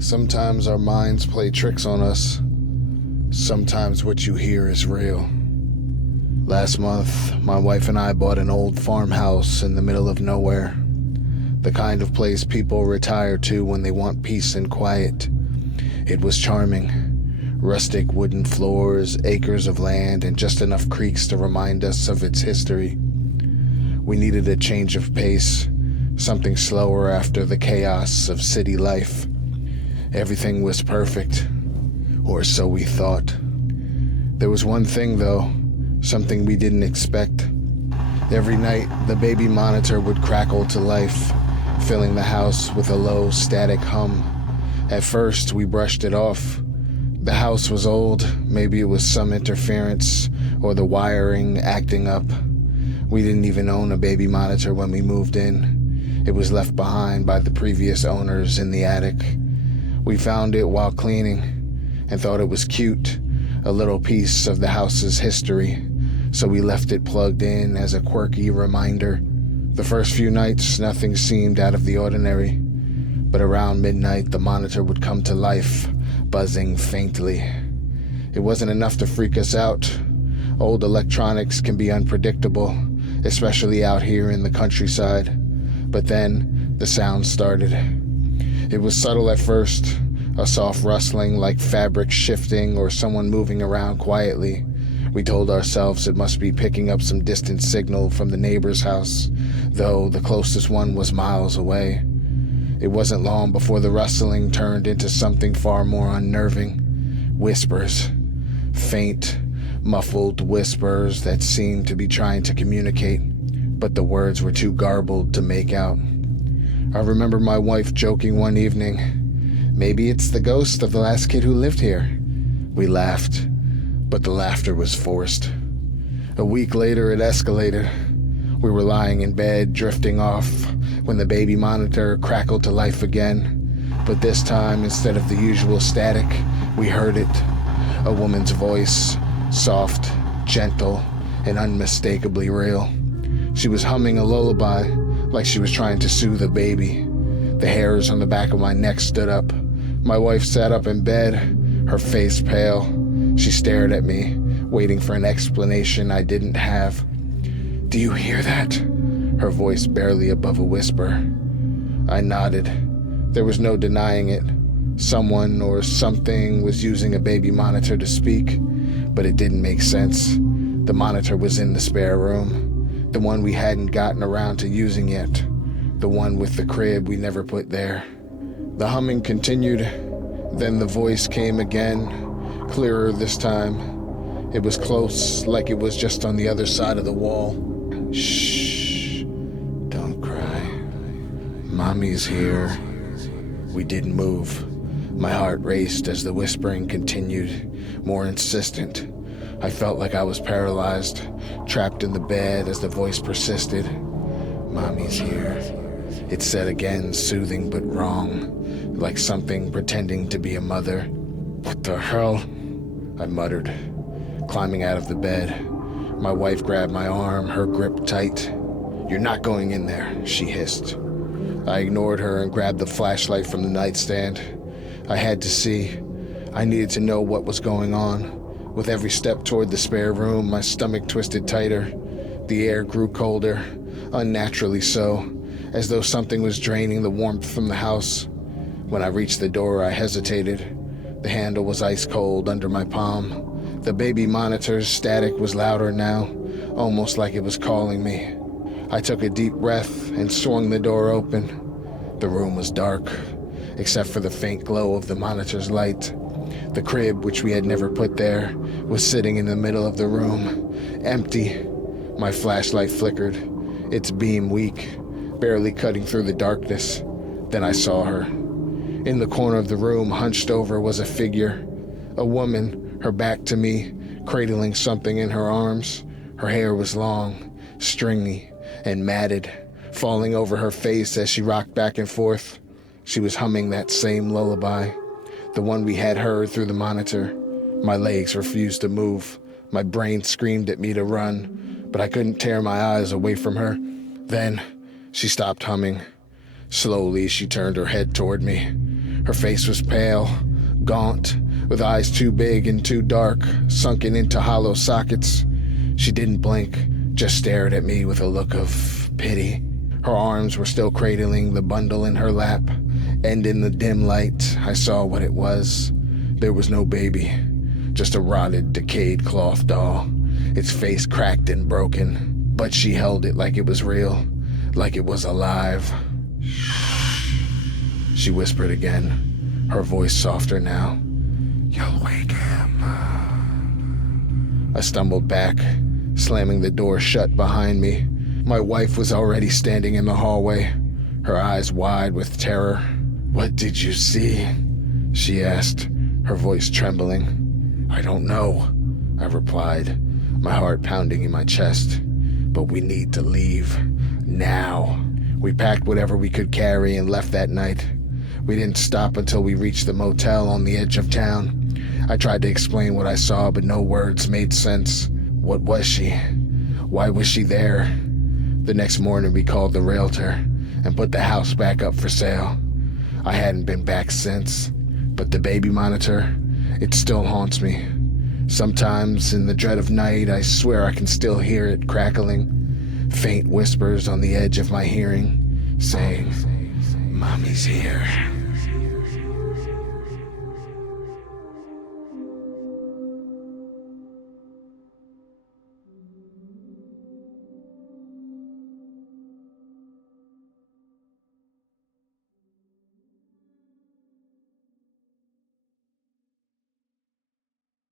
Sometimes our minds play tricks on us. Sometimes what you hear is real. Last month, my wife and I bought an old farmhouse in the middle of nowhere. The kind of place people retire to when they want peace and quiet. It was charming. Rustic wooden floors, acres of land, and just enough creeks to remind us of its history. We needed a change of pace, something slower after the chaos of city life. Everything was perfect, or so we thought. There was one thing, though, something we didn't expect. Every night, the baby monitor would crackle to life, filling the house with a low, static hum. At first, we brushed it off. The house was old, maybe it was some interference, or the wiring acting up. We didn't even own a baby monitor when we moved in. It was left behind by the previous owners in the attic. We found it while cleaning, and thought it was cute, a little piece of the house's history, so we left it plugged in as a quirky reminder. The first few nights, nothing seemed out of the ordinary, but around midnight the monitor would come to life, buzzing faintly. It wasn't enough to freak us out. Old electronics can be unpredictable, especially out here in the countryside. But then the sound started. It was subtle at first, a soft rustling like fabric shifting or someone moving around quietly. We told ourselves it must be picking up some distant signal from the neighbor's house, though the closest one was miles away. It wasn't long before the rustling turned into something far more unnerving. Whispers. Faint, muffled whispers that seemed to be trying to communicate, but the words were too garbled to make out. I remember my wife joking one evening, "Maybe it's the ghost of the last kid who lived here." We laughed, but the laughter was forced. A week later, it escalated. We were lying in bed, drifting off, when the baby monitor crackled to life again. But this time, instead of the usual static, we heard it. A woman's voice, soft, gentle, and unmistakably real. She was humming a lullaby, like she was trying to soothe a baby. The hairs on the back of my neck stood up. My wife sat up in bed, her face pale. She stared at me, waiting for an explanation I didn't have. "Do you hear that?" Her voice barely above a whisper. I nodded. There was no denying it. Someone or something was using a baby monitor to speak, but it didn't make sense. The monitor was in the spare room, the one we hadn't gotten around to using yet, the one with the crib we never put there. The humming continued, then the voice came again, clearer this time. It was close, like it was just on the other side of the wall. "Shh, don't cry. Mommy's here." We didn't move. My heart raced as the whispering continued, more insistent. I felt like I was paralyzed, trapped in the bed as the voice persisted. "Mommy's here," it said again, soothing but wrong, like something pretending to be a mother. "What the hell?" I muttered, climbing out of the bed. My wife grabbed my arm, her grip tight. "You're not going in there," she hissed. I ignored her and grabbed the flashlight from the nightstand. I had to see. I needed to know what was going on. With every step toward the spare room, my stomach twisted tighter. The air grew colder, unnaturally so, as though something was draining the warmth from the house. When I reached the door, I hesitated. The handle was ice cold under my palm. The baby monitor's static was louder now, almost like it was calling me. I took a deep breath and swung the door open. The room was dark, except for the faint glow of the monitor's light. The crib, which we had never put there, was sitting in the middle of the room, empty. My flashlight flickered, its beam weak, barely cutting through the darkness. Then I saw her. In the corner of the room, hunched over, was a figure. A woman, her back to me, cradling something in her arms. Her hair was long, stringy, and matted, falling over her face as she rocked back and forth. She was humming that same lullaby, the one we had heard through the monitor. My legs refused to move. My brain screamed at me to run, but I couldn't tear my eyes away from her. Then she stopped humming. Slowly, she turned her head toward me. Her face was pale, gaunt, with eyes too big and too dark, sunken into hollow sockets. She didn't blink, just stared at me with a look of pity. Her arms were still cradling the bundle in her lap, and in the dim light, I saw what it was. There was no baby, just a rotted, decayed cloth doll, its face cracked and broken. But she held it like it was real, like it was alive. She whispered again, her voice softer now. "You'll wake him." I stumbled back, slamming the door shut behind me. My wife was already standing in the hallway, her eyes wide with terror. "What did you see?" she asked, her voice trembling. "I don't know," I replied, my heart pounding in my chest. "But we need to leave. Now." We packed whatever we could carry and left that night. We didn't stop until we reached the motel on the edge of town. I tried to explain what I saw, but no words made sense. What was she? Why was she there? The next morning we called the realtor and put the house back up for sale. I hadn't been back since, but the baby monitor, it still haunts me. Sometimes in the dread of night, I swear I can still hear it crackling. Faint whispers on the edge of my hearing, saying, "Mommy's here."